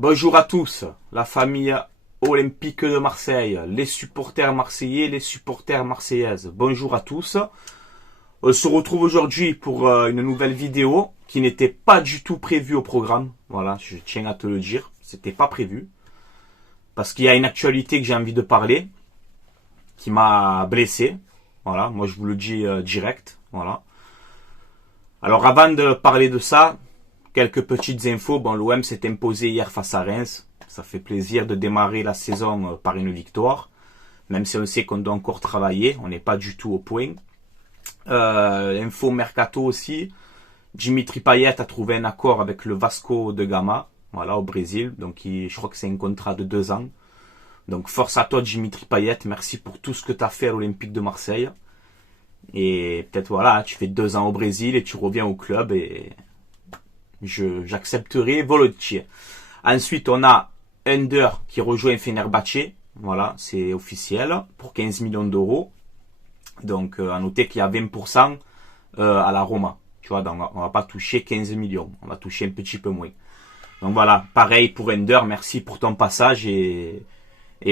Bonjour à tous, la famille olympique de Marseille, les supporters marseillais, les supporters marseillaises. Bonjour à tous. On se retrouve aujourd'hui pour une nouvelle vidéo qui n'était pas du tout prévue au programme. Voilà, je tiens à te le dire, c'était pas prévu. Parce qu'il y a une actualité que j'ai envie de parler, qui m'a blessé. Voilà, moi je vous le dis direct. Voilà. Alors avant de parler de ça, quelques petites infos. Bon, l'OM s'est imposé hier face à Reims. Ça fait plaisir de démarrer la saison par une victoire. Même si on sait qu'on doit encore travailler. On n'est pas du tout au point. Info Mercato aussi. Dimitri Payet a trouvé un accord avec le Vasco de Gama. Voilà, au Brésil. Donc je crois que c'est un contrat de 2 ans. Donc force à toi Dimitri Payet. Merci pour tout ce que tu as fait à l'Olympique de Marseille. Et peut-être voilà, tu fais 2 ans au Brésil et tu reviens au club et j'accepterai volontiers. Ensuite, on a Under qui rejoint Fenerbahçe. Voilà, c'est officiel pour 15 millions d'euros. Donc, à noter qu'il y a 20% à la Roma. Tu vois, donc on va pas toucher 15 millions. On va toucher un petit peu moins. Donc voilà, pareil pour Under. Merci pour ton passage et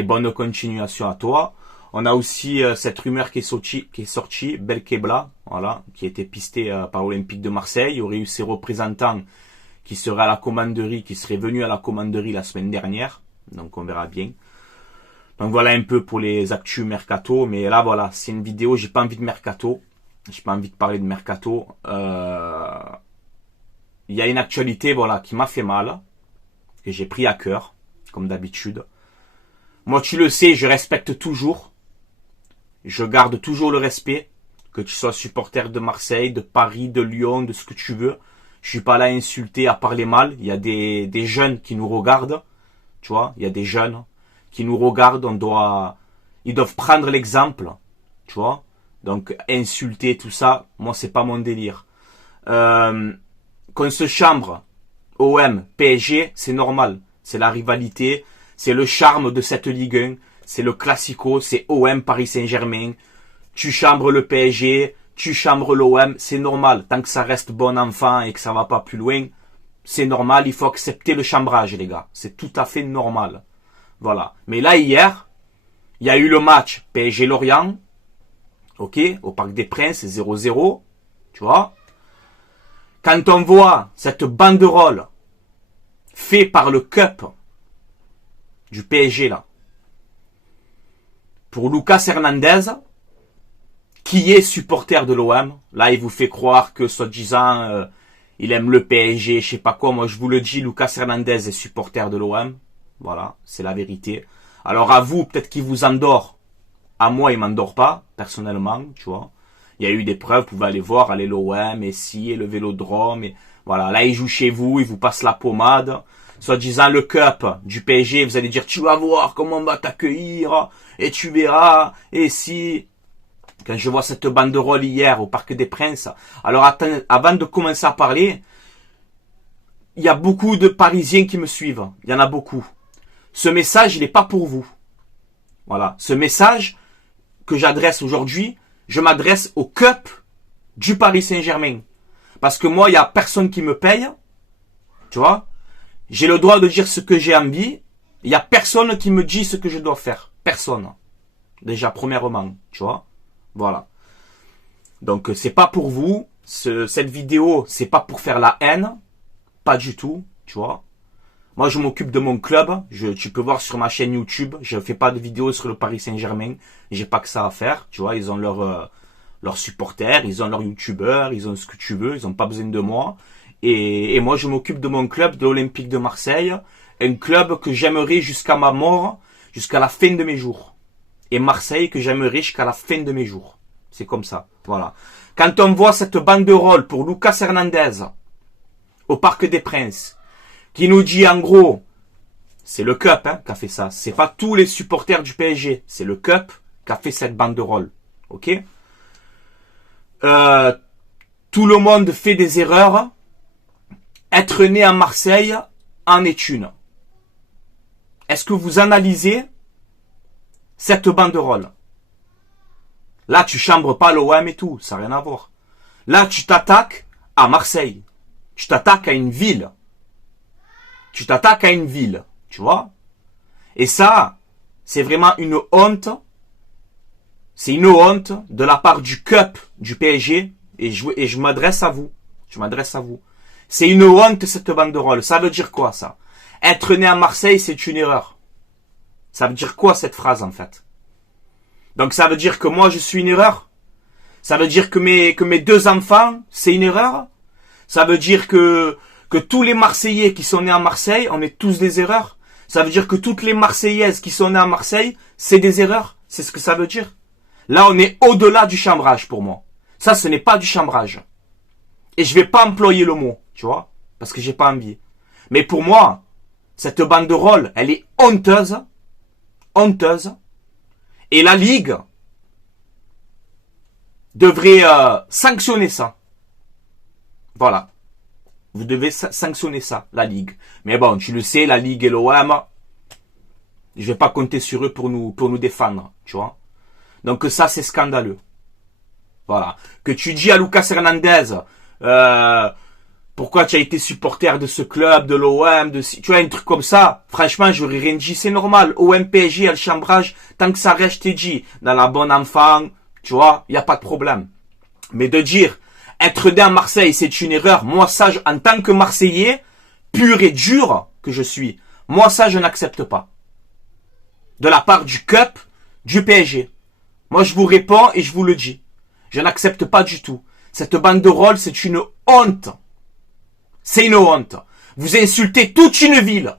bonne continuation à toi. On a aussi cette rumeur qui est sortie, Belkebla, voilà, qui a été pisté par l'Olympique de Marseille. Il y aurait eu ses représentants qui seraient à la commanderie, qui seraient venus à la commanderie la semaine dernière. Donc on verra bien. Donc voilà un peu pour les actus mercato. Mais là voilà, c'est une vidéo, j'ai pas envie de mercato. J'ai pas envie de parler de mercato. Il y a une actualité voilà, qui m'a fait mal, que j'ai pris à cœur, comme d'habitude. Moi tu le sais, je respecte toujours. Je garde toujours le respect, que tu sois supporter de Marseille, de Paris, de Lyon, de ce que tu veux. Je suis pas là à insulter, à parler mal. Il y a des jeunes qui nous regardent, tu vois. Il y a des jeunes qui nous regardent. Ils doivent prendre l'exemple, tu vois. Donc insulter tout ça, moi c'est pas mon délire. Qu'on se chambre OM, PSG, c'est normal. C'est la rivalité, c'est le charme de cette Ligue 1. C'est le classico, c'est OM Paris Saint-Germain. Tu chambres le PSG, tu chambres l'OM, c'est normal. Tant que ça reste bon enfant et que ça va pas plus loin, c'est normal. Il faut accepter le chambrage, les gars. C'est tout à fait normal. Voilà. Mais là, hier, il y a eu le match PSG-Lorient. Ok, au Parc des Princes, 0-0. Tu vois. Quand on voit cette banderole faite par le Cup du PSG, là, pour Lucas Hernandez, qui est supporter de l'OM. Là, il vous fait croire que, soi-disant, il aime le PSG, je sais pas quoi. Moi, je vous le dis, Lucas Hernandez est supporter de l'OM. Voilà, c'est la vérité. Alors, à vous, peut-être qu'il vous endort. À moi, il m'endort pas, personnellement, tu vois. Il y a eu des preuves, vous pouvez aller voir, aller l'OM, et si, et le Vélodrome, et voilà. Là, il joue chez vous, il vous passe la pommade. Soi-disant le Cup du PSG, vous allez dire, tu vas voir comment on va t'accueillir, et tu verras, et si... Quand je vois cette banderole hier au Parc des Princes, alors attends, avant de commencer à parler, il y a beaucoup de Parisiens qui me suivent, il y en a beaucoup. Ce message, il n'est pas pour vous. Voilà, ce message que j'adresse aujourd'hui, je m'adresse au Cup du Paris Saint-Germain. Parce que moi, il n'y a personne qui me paye, tu vois. J'ai le droit de dire ce que j'ai envie. Il n'y a personne qui me dit ce que je dois faire. Personne. Déjà, premièrement, tu vois. Voilà. Donc, c'est pas pour vous. Cette vidéo, c'est pas pour faire la haine. Pas du tout, tu vois. Moi, je m'occupe de mon club. Tu peux voir sur ma chaîne YouTube. Je fais pas de vidéos sur le Paris Saint-Germain. J'ai pas que ça à faire, tu vois. Ils ont leurs supporters, ils ont leurs youtubeurs, ils ont ce que tu veux. Ils ont pas besoin de moi. Et moi, je m'occupe de mon club, de l'Olympique de Marseille. Un club que j'aimerais jusqu'à ma mort, jusqu'à la fin de mes jours. Et Marseille que j'aimerais jusqu'à la fin de mes jours. C'est comme ça, voilà. Quand on voit cette banderole pour Lucas Hernandez au Parc des Princes, qui nous dit en gros, c'est le Cup qui a fait ça. C'est pas tous les supporters du PSG, c'est le Cup qui a fait cette banderole. Ok. Tout le monde fait des erreurs. Être né à Marseille en est une. Est-ce que vous analysez cette banderole? Là, tu chambres pas l'OM et tout, ça n'a rien à voir. Là, tu t'attaques à Marseille. Tu t'attaques à une ville. Tu t'attaques à une ville, tu vois. Et ça, c'est vraiment une honte. C'est une honte de la part du CUP du PSG. Et je m'adresse à vous. Je m'adresse à vous. C'est une honte, cette banderole. Ça veut dire quoi, ça? Être né à Marseille, c'est une erreur. Ça veut dire quoi, cette phrase, en fait? Donc, ça veut dire que moi, je suis une erreur? Ça veut dire que mes deux enfants, c'est une erreur? Ça veut dire que tous les Marseillais qui sont nés à Marseille, on est tous des erreurs? Ça veut dire que toutes les Marseillaises qui sont nées à Marseille, c'est des erreurs? C'est ce que ça veut dire? Là, on est au-delà du chambrage pour moi. Ça, ce n'est pas du chambrage. Et je vais pas employer le mot, tu vois, parce que j'ai pas envie. Mais pour moi, cette banderole, elle est honteuse. Honteuse. Et la Ligue devrait sanctionner ça. Voilà. Vous devez sanctionner ça, la Ligue. Mais bon, tu le sais, la Ligue et l'OM, je vais pas compter sur eux pour nous défendre, tu vois. Donc ça, c'est scandaleux. Voilà. Que tu dis à Lucas Hernandez, pourquoi tu as été supporter de ce club, de l'OM, tu vois, un truc comme ça. Franchement, j'aurais rien dit, c'est normal. OM, PSG, le chambrage, tant que ça reste, je t'ai dit, dans la bonne enfant, tu vois, il n'y a pas de problème. Mais de dire, être né à Marseille, c'est une erreur. Moi, ça, en tant que Marseillais, pur et dur que je suis, moi, ça, je n'accepte pas. De la part du CUP, du PSG. Moi, je vous réponds et je vous le dis. Je n'accepte pas du tout. Cette banderole, c'est une honte. C'est une honte. Vous insultez toute une ville.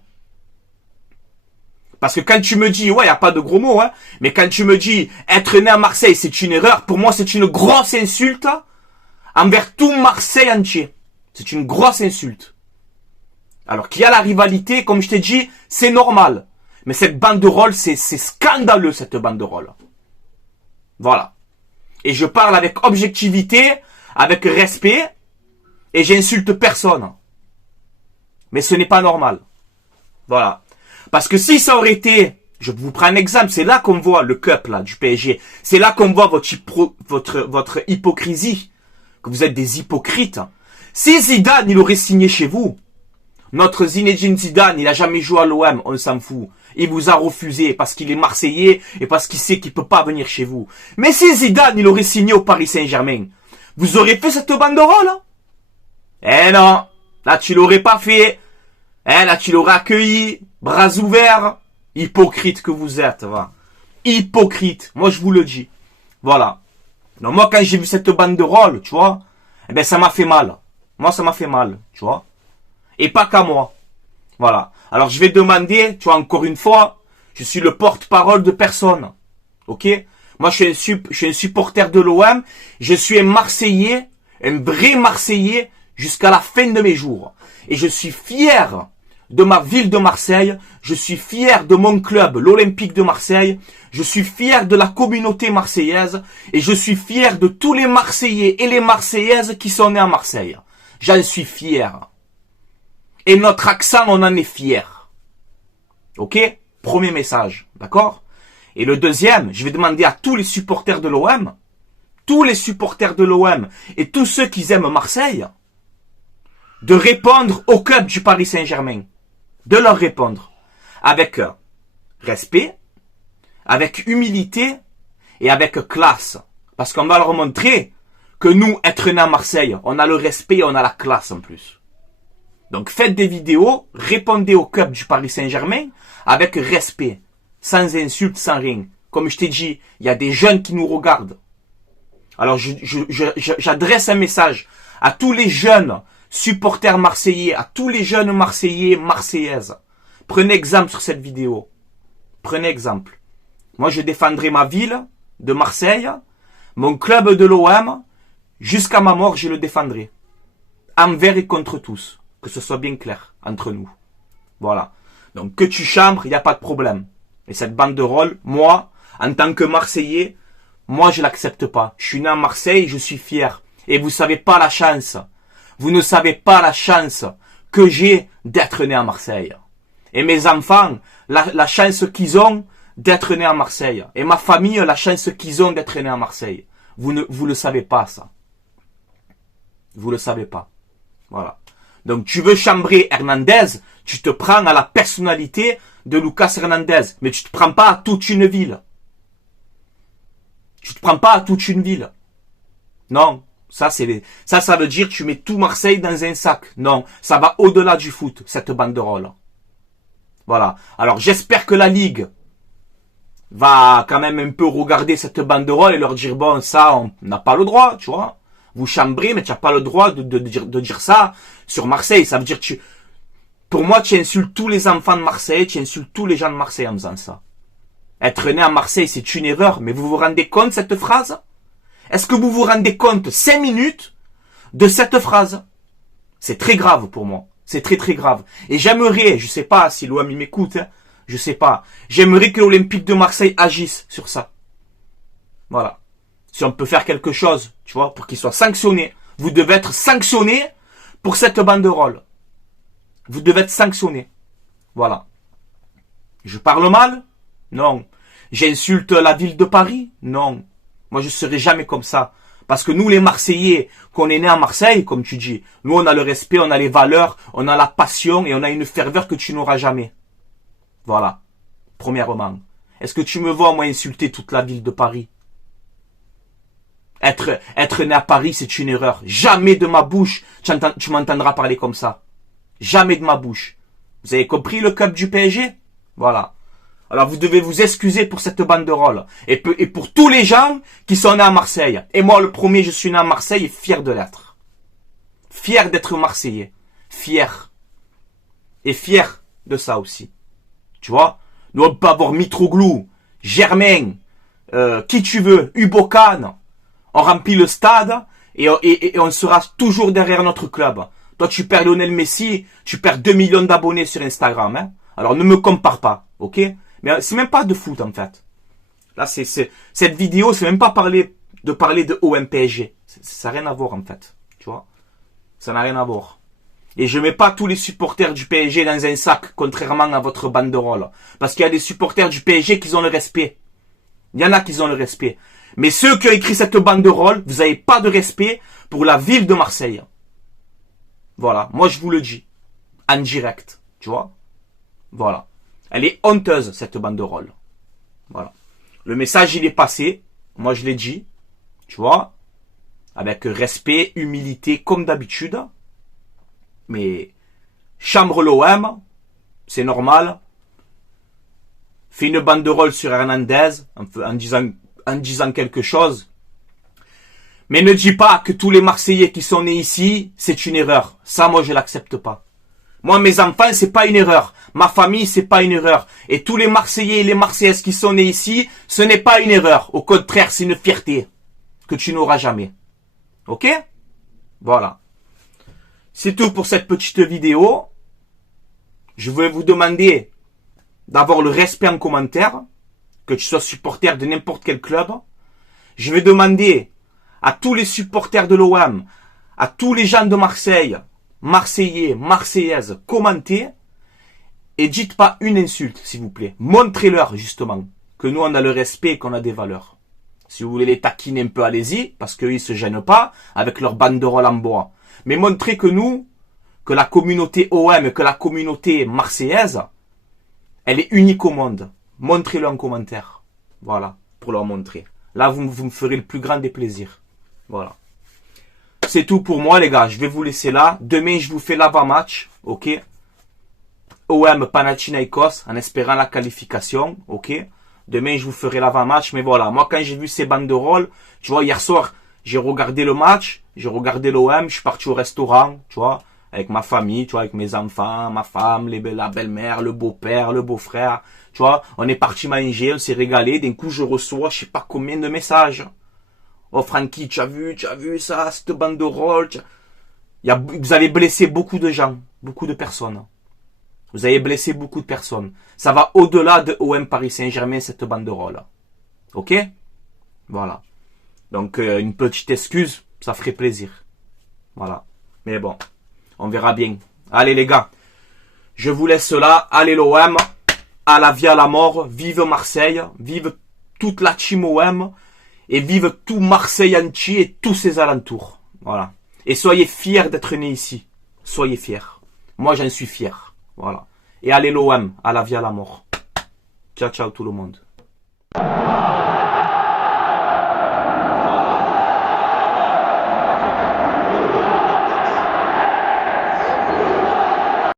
Parce que quand tu me dis, ouais, il n'y a pas de gros mots, hein, mais quand tu me dis, être né à Marseille, c'est une erreur, pour moi, c'est une grosse insulte envers tout Marseille entier. C'est une grosse insulte. Alors qu'il y a la rivalité, comme je t'ai dit, c'est normal. Mais cette banderole, c'est scandaleux, cette banderole. Voilà. Et je parle avec objectivité, avec respect, et j'insulte personne. Mais ce n'est pas normal. Voilà. Parce que si ça aurait été, je vous prends un exemple, c'est là qu'on voit le CUP là, du PSG. C'est là qu'on voit votre hypocrisie. Que vous êtes des hypocrites. Si Zidane, il aurait signé chez vous, notre Zinedine Zidane, il a jamais joué à l'OM, on s'en fout. Il vous a refusé parce qu'il est Marseillais et parce qu'il sait qu'il peut pas venir chez vous. Mais si Zidane, il aurait signé au Paris Saint-Germain, vous auriez fait cette banderole? Eh non, là tu l'aurais pas fait. Eh là tu l'aurais accueilli, bras ouverts. Hypocrite que vous êtes, va. Hypocrite, moi je vous le dis. Voilà. Donc moi quand j'ai vu cette banderole, tu vois, eh ben ça m'a fait mal. Moi ça m'a fait mal, tu vois. Et pas qu'à moi. Voilà. Alors je vais demander, tu vois, encore une fois, je suis le porte-parole de personne. Ok? Moi je suis un supporter de l'OM, je suis un Marseillais, un vrai Marseillais jusqu'à la fin de mes jours. Et je suis fier de ma ville de Marseille, je suis fier de mon club, l'Olympique de Marseille, je suis fier de la communauté marseillaise et je suis fier de tous les Marseillais et les Marseillaises qui sont nés à Marseille. J'en suis fier. Et notre accent, on en est fier. Ok? Premier message. D'accord? Et le deuxième, je vais demander à tous les supporters de l'OM, et tous ceux qui aiment Marseille, de répondre au club du Paris Saint-Germain. De leur répondre. Avec respect, avec humilité et avec classe. Parce qu'on va leur montrer que nous, être nés à Marseille, on a le respect et on a la classe en plus. Donc faites des vidéos, répondez au club du Paris Saint-Germain avec respect, sans insulte, sans rien. Comme je t'ai dit, il y a des jeunes qui nous regardent. Alors j'adresse un message à tous les jeunes supporters marseillais, à tous les jeunes Marseillais, Marseillaises. Prenez exemple sur cette vidéo. Prenez exemple. Moi je défendrai ma ville de Marseille, mon club de l'OM, jusqu'à ma mort je le défendrai. Envers et contre tous. Que ce soit bien clair entre nous. Voilà. Donc que tu chambres, il n'y a pas de problème. Et cette banderole, moi, en tant que Marseillais, moi je l'accepte pas. Je suis né à Marseille, je suis fier. Et vous savez pas la chance. Vous ne savez pas la chance que j'ai d'être né à Marseille. Et mes enfants, la chance qu'ils ont d'être nés à Marseille. Et ma famille, la chance qu'ils ont d'être nés à Marseille. Vous le savez pas ça. Vous le savez pas. Voilà. Donc tu veux chambrer Hernandez, Tu te prends à la personnalité de Lucas Hernandez. Mais tu te prends pas à toute une ville. Tu te prends pas à toute une ville. Non. Ça veut dire que tu mets tout Marseille dans un sac. Non. Ça va au-delà du foot, cette banderole. Voilà. Alors, j'espère que la Ligue va quand même un peu regarder cette banderole et leur dire, bon, ça, on n'a pas le droit, tu vois. Vous chambrez, mais tu n'as pas le droit de dire ça sur Marseille. Ça veut dire que pour moi, tu insultes tous les enfants de Marseille, tu insultes tous les gens de Marseille en faisant ça. Être né à Marseille, c'est une erreur, mais vous vous rendez compte de cette phrase? Est-ce que vous vous rendez compte 5 minutes de cette phrase? C'est très grave pour moi. C'est très très grave. Et j'aimerais, je sais pas si l'OM m'écoute, hein, je sais pas. J'aimerais que l'Olympique de Marseille agisse sur ça. Voilà. Si on peut faire quelque chose, tu vois, pour qu'il soit sanctionné. Vous devez être sanctionné pour cette banderole. Vous devez être sanctionné. Voilà. Je parle mal? Non. J'insulte la ville de Paris? Non. Moi, je serai jamais comme ça. Parce que nous, les Marseillais, qu'on est nés à Marseille, comme tu dis, nous, on a le respect, on a les valeurs, on a la passion et on a une ferveur que tu n'auras jamais. Voilà. Premièrement. Est-ce que tu me vois, moi, insulter toute la ville de Paris? Être né à Paris, c'est une erreur. Jamais de ma bouche, tu m'entendras parler comme ça. Jamais de ma bouche. Vous avez compris le club du PSG? Voilà. Alors vous devez vous excuser pour cette banderole. Et pour tous les gens qui sont nés à Marseille. Et moi le premier, je suis né à Marseille et fier de l'être. Fier d'être Marseillais. Fier. Et fier de ça aussi. Tu vois? Nous on peut avoir Mitroglou, Germain, qui tu veux, Ubocan. On remplit le stade et on sera toujours derrière notre club. Toi tu perds Lionel Messi, tu perds 2 millions d'abonnés sur Instagram. Hein? Alors ne me compare pas, ok? Mais c'est même pas de foot en fait. Là, cette vidéo, c'est même pas parler de OM PSG. Ça n'a rien à voir en fait. Tu vois? Ça n'a rien à voir. Et je mets pas tous les supporters du PSG dans un sac, contrairement à votre banderole. Parce qu'il y a des supporters du PSG qui ont le respect. Il y en a qui ont le respect. Mais ceux qui ont écrit cette banderole, vous n'avez pas de respect pour la ville de Marseille. Voilà. Moi, je vous le dis. En direct. Tu vois? Voilà. Elle est honteuse, cette banderole. Voilà. Le message, il est passé. Moi, je l'ai dit. Tu vois? Avec respect, humilité, comme d'habitude. Mais, chambre l'OM. C'est normal. Fais une banderole sur Hernandez. En disant quelque chose. Mais ne dis pas que tous les Marseillais qui sont nés ici, c'est une erreur. Ça, moi, je l'accepte pas. Moi, mes enfants, c'est pas une erreur. Ma famille, c'est pas une erreur. Et tous les Marseillais et les Marseillaises qui sont nés ici, ce n'est pas une erreur. Au contraire, c'est une fierté que tu n'auras jamais. Ok? Voilà. C'est tout pour cette petite vidéo. Je vais vous demander d'avoir le respect en commentaire, que tu sois supporter de n'importe quel club. Je vais demander à tous les supporters de l'OM, à tous les gens de Marseille, Marseillais, Marseillaises, commentez et dites pas une insulte, s'il vous plaît. Montrez-leur, justement, que nous, on a le respect et qu'on a des valeurs. Si vous voulez les taquiner un peu, allez-y, parce qu'eux, ils se gênent pas avec leur banderole en bois. Mais montrez que nous, que la communauté OM, que la communauté marseillaise, elle est unique au monde. Montrez-le en commentaire. Voilà, pour leur montrer. Là, vous me ferez le plus grand des plaisirs. Voilà. C'est tout pour moi, les gars. Je vais vous laisser là. Demain, je vous fais l'avant-match. Ok. OM Panathinaikos, en espérant la qualification. Ok. Demain, je vous ferai l'avant-match. Mais voilà. Moi, quand j'ai vu ces banderoles, tu vois, hier soir, j'ai regardé le match. J'ai regardé l'OM. Je suis parti au restaurant, tu vois, avec ma famille, tu vois, avec mes enfants, ma femme, la belle-mère, le beau-père, le beau-frère. Tu vois, on est parti manger, on s'est régalé. D'un coup, je reçois, je sais pas combien de messages. Oh Francky, tu as vu ça, cette banderole. Vous avez blessé beaucoup de gens, beaucoup de personnes. Vous avez blessé beaucoup de personnes. Ça va au-delà de OM Paris Saint-Germain, cette banderole. Ok? Voilà. Donc, une petite excuse, ça ferait plaisir. Voilà. Mais bon, on verra bien. Allez les gars, je vous laisse là. Allez l'OM, à la vie à la mort. Vive Marseille, vive toute la team OM. Et vive tout Marseille entier et tous ses alentours. Voilà. Et soyez fiers d'être nés ici. Soyez fiers. Moi, j'en suis fier. Voilà. Et allez l'OM, à la vie à la mort. Ciao, ciao tout le monde.